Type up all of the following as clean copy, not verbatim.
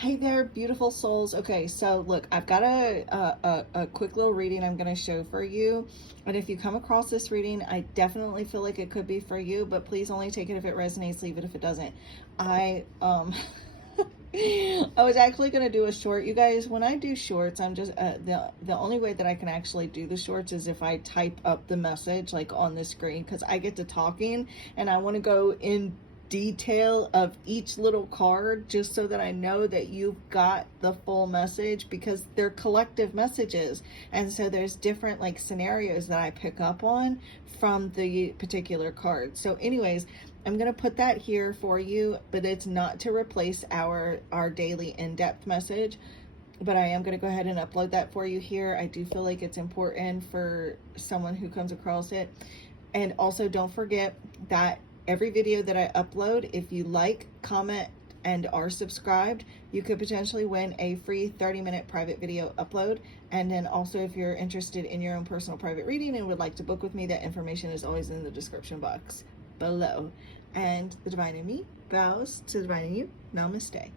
Hey there, beautiful souls. Okay, so look, I've got a quick little reading I'm going to show for you. And if you come across this reading, I definitely feel like it could be for you, but please only take it if it resonates, leave it if it doesn't. I I was actually going to do a short. You guys, when I do shorts, I'm just the only way that I can actually do the shorts is if I type up the message like on the screen, because I get to talking and I want to go in detail of each little card just so that I know that you've got the full message, because they're collective messages, and so there's different like scenarios that I pick up on from the particular card. So anyways, I'm going to put that here for you, but it's not to replace our daily in-depth message, but I am going to go ahead and upload that for you here. I do feel like it's important for someone who comes across it. And also don't forget that every video that I upload, if you like, comment, and are subscribed, you could potentially win a free 30-minute private video upload. And then also, if you're interested in your own personal private reading and would like to book with me, that information is always in the description box below. And the Divine in me bows to the Divine in you. Namaste.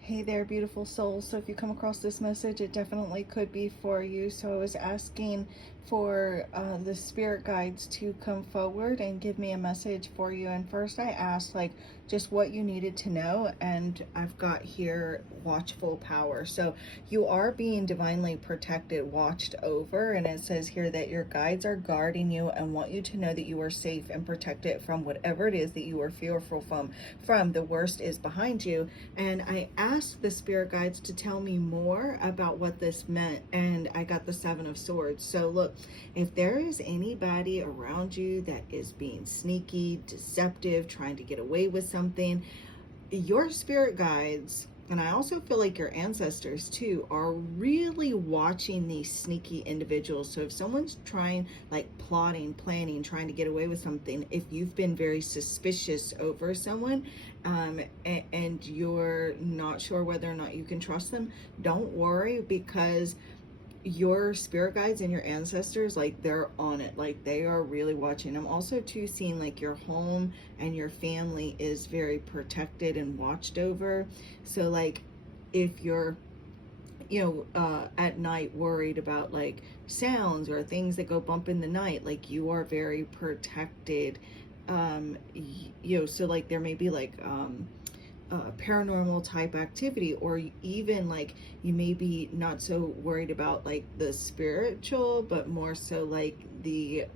Hey there, beautiful souls. So if you come across this message, it definitely could be for you. So I was asking for the spirit guides to come forward and give me a message for you. And first I asked like just what you needed to know, and I've got here watchful power. So you are being divinely protected, watched over, and it says here that your guides are guarding you and want you to know that you are safe and protected from whatever it is that you are fearful from. The worst is behind you. And I asked the spirit guides to tell me more about what this meant, and I got the Seven of Swords. So look, if there is anybody around you that is being sneaky, deceptive, trying to get away with something, your spirit guides, and I also feel like your ancestors too, are really watching these sneaky individuals. So if someone's trying, like plotting, planning, trying to get away with something, if you've been very suspicious over someone, and you're not sure whether or not you can trust them, don't worry, because your spirit guides and your ancestors, like they're on it, like they are really watching. I'm also too seeing like your home and your family is very protected and watched over. So like if you're at night worried about like sounds or things that go bump in the night, like you are very protected. So like there may be like paranormal type activity, or even like you may be not so worried about like the spiritual, but more so like the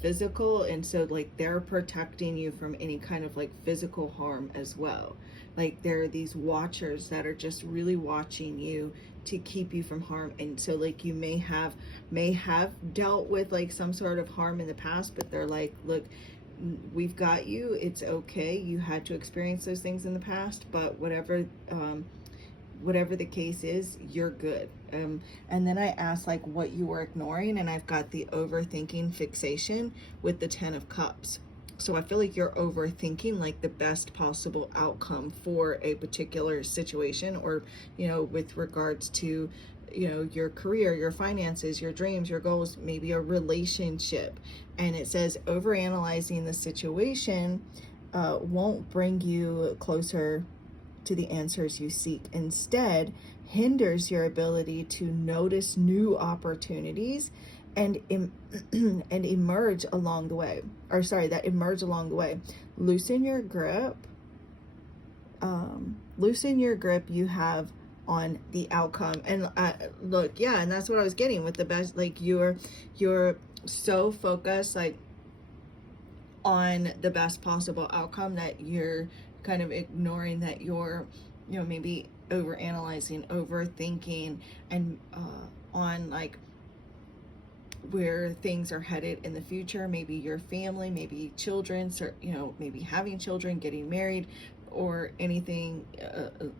physical, and so like they're protecting you from any kind of like physical harm as well. Like there are these watchers that are just really watching you to keep you from harm. And so like you may have dealt with like some sort of harm in the past, but they're like, look, we've got you, it's okay, you had to experience those things in the past, but whatever the case is, you're good. And then I asked like what you were ignoring, and I've got the overthinking fixation with the 10 of Cups. So I feel like you're overthinking like the best possible outcome for a particular situation, or with regards to your career, your finances, your dreams, your goals, maybe a relationship. And it says overanalyzing the situation won't bring you closer to the answers you seek. Instead, hinders your ability to notice new opportunities and and emerge along the way. Or sorry, that emerge along the way. Loosen your grip. You have on the outcome. And look, yeah, and that's what I was getting with the best. Like you're so focused like on the best possible outcome that you're kind of ignoring that you're maybe over analyzing, overthinking, and on like where things are headed in the future. Maybe your family, maybe children, maybe having children, getting married, or anything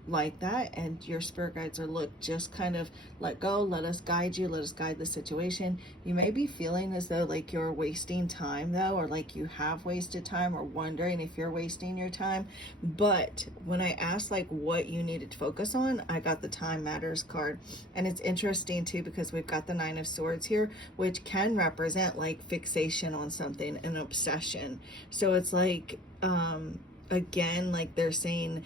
like that. And your spirit guides are, look, just kind of let go, let us guide you, let us guide the situation. You may be feeling as though like you're wasting time though, or like you have wasted time, or wondering if you're wasting your time. But when I asked like what you needed to focus on, I got the Time Matters card. And it's interesting too, because we've got the Nine of Swords here, which can represent like fixation on something, an obsession. So it's like again, like they're saying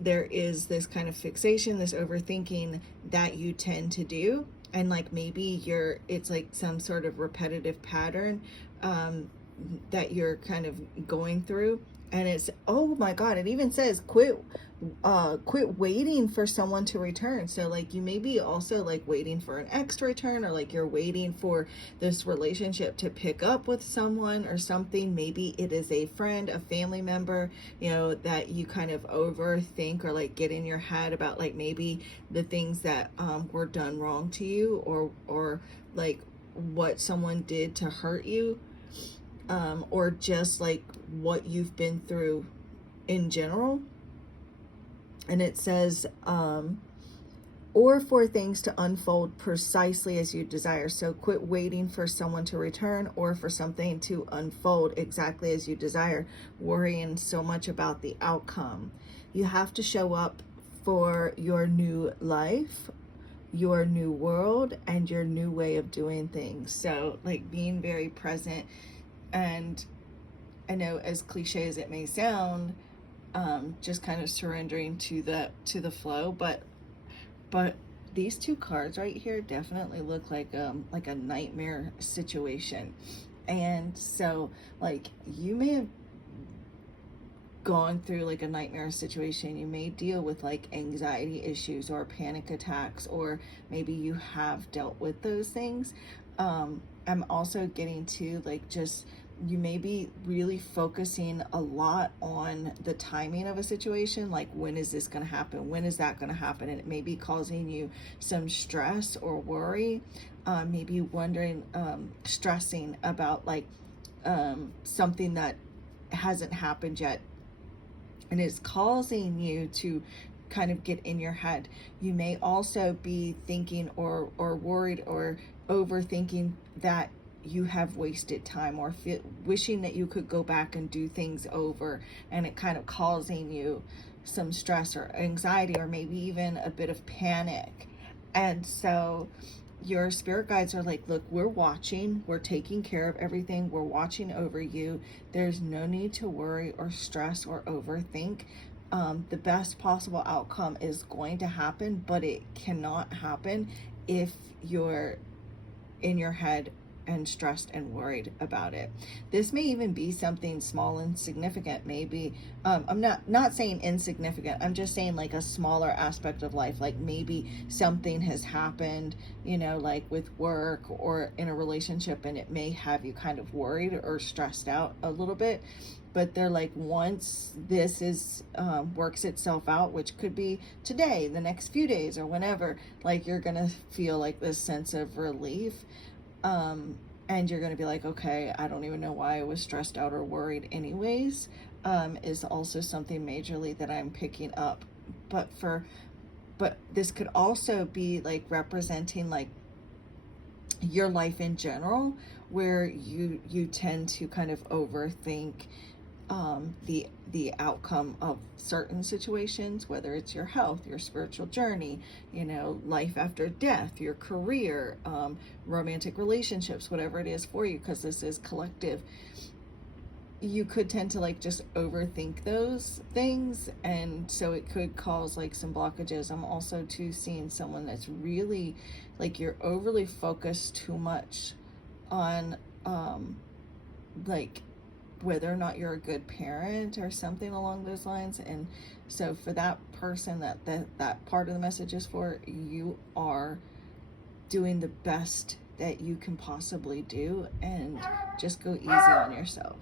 there is this kind of fixation, this overthinking that you tend to do, and like maybe it's like some sort of repetitive pattern that you're kind of going through. And it's, oh my god, it even says quit waiting for someone to return. So like you may be also like waiting for an ex to return, or like you're waiting for this relationship to pick up with someone or something. Maybe it is a friend, a family member, you know, that you kind of overthink or like get in your head about, like maybe the things that were done wrong to you, or like what someone did to hurt you, or just like what you've been through in general. And it says, or for things to unfold precisely as you desire. So quit waiting for someone to return or for something to unfold exactly as you desire, worrying so much about the outcome. You have to show up for your new life, your new world, and your new way of doing things. So like being very present. And I know, as cliche as it may sound, just kind of surrendering to the flow, but these two cards right here definitely look like a nightmare situation. And so like you may have gone through like a nightmare situation. You may deal with like anxiety issues or panic attacks, or maybe you have dealt with those things. I'm also getting to like, just you may be really focusing a lot on the timing of a situation, like when is this going to happen, when is that going to happen, and it may be causing you some stress or worry. Maybe wondering, stressing about like something that hasn't happened yet, and it's causing you to kind of get in your head. You may also be thinking or worried or overthinking that you have wasted time, or wishing that you could go back and do things over, and it kind of causing you some stress or anxiety, or maybe even a bit of panic. And so your spirit guides are like, look, we're watching, we're taking care of everything, we're watching over you. There's no need to worry or stress or overthink. The best possible outcome is going to happen, but it cannot happen if you're in your head and stressed and worried about it. This may even be something small and significant. Maybe I'm not saying insignificant, I'm just saying like a smaller aspect of life. Like maybe something has happened, you know, like with work or in a relationship, and it may have you kind of worried or stressed out a little bit. But they're like, once this is works itself out, which could be today, the next few days, or whenever, like you're gonna feel like this sense of relief. And you're going to be like, okay, I don't even know why I was stressed out or worried anyways, is also something majorly that I'm picking up. But this could also be like representing like your life in general, where you tend to kind of overthink the outcome of certain situations, whether it's your health, your spiritual journey, you know, life after death, your career, romantic relationships, whatever it is for you, because this is collective. You could tend to like just overthink those things, and so it could cause like some blockages. I'm also too seeing someone that's really like, you're overly focused too much on like whether or not you're a good parent or something along those lines. And so for that person that part of the message is for, you are doing the best that you can possibly do, and just go easy on yourself.